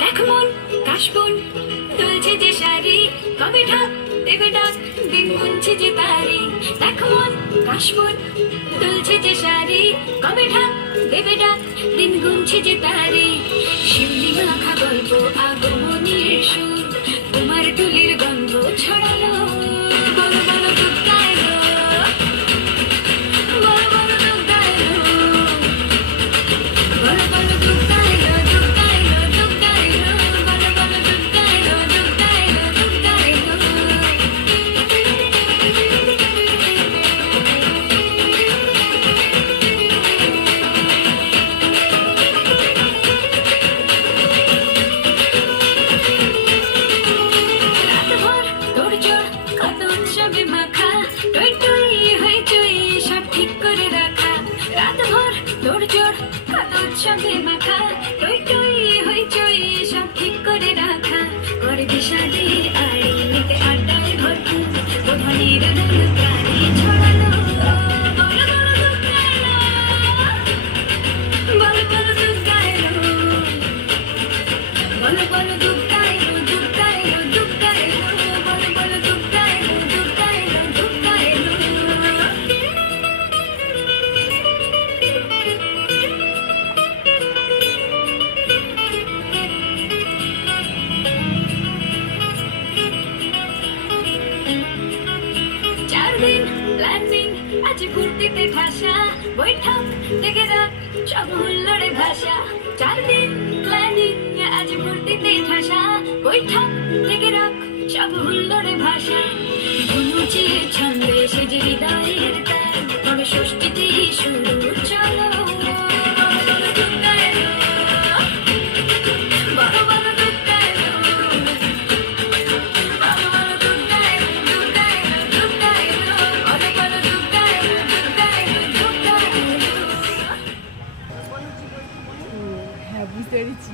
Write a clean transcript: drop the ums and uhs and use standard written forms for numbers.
দেখ মন কাশবন দুলছে যে শাড়ি, কবে ঢাক দেবে ডাক, দিন গুনছে যে তারি। দেখ মন কাশবন দুলছে যে শাড়ি, কবে ঢাক দেবে ডাক, দিন গুনছে যে তারি। শিউলি মাখা গল্প আগমনীর সুর, তোমার তুলির গন্ধ ছড়ালো। বলো বলো দুগ্গা এলো, বলো বলো দুগ্গা এলো, বলো বলো দুগ্গা এলো, দুগ্গা এলো, দুগ্গা এলো, বলো বলো দুগ্গা এলো, দুগ্গা এলো, দুগ্গা এলো। 4 দিন প্ল্যানিং আজ ঘুরতে ভাষা, বৈঠক থেকে রাখ সব হুল্লোড়ে ভাষা। 4 দিন প্ল্যানিং আজ ঘুরতে ভাষা, বৈঠক থেকে রাখ সব হুল্লোড়ে ভাষা। ঘুমুচিয়ে ছন্দে সেজে হৃদয়ের গান, তবে ষষ্ঠীতে শুরু চলো। হ্যাঁ, বুঝতে পেরেছি।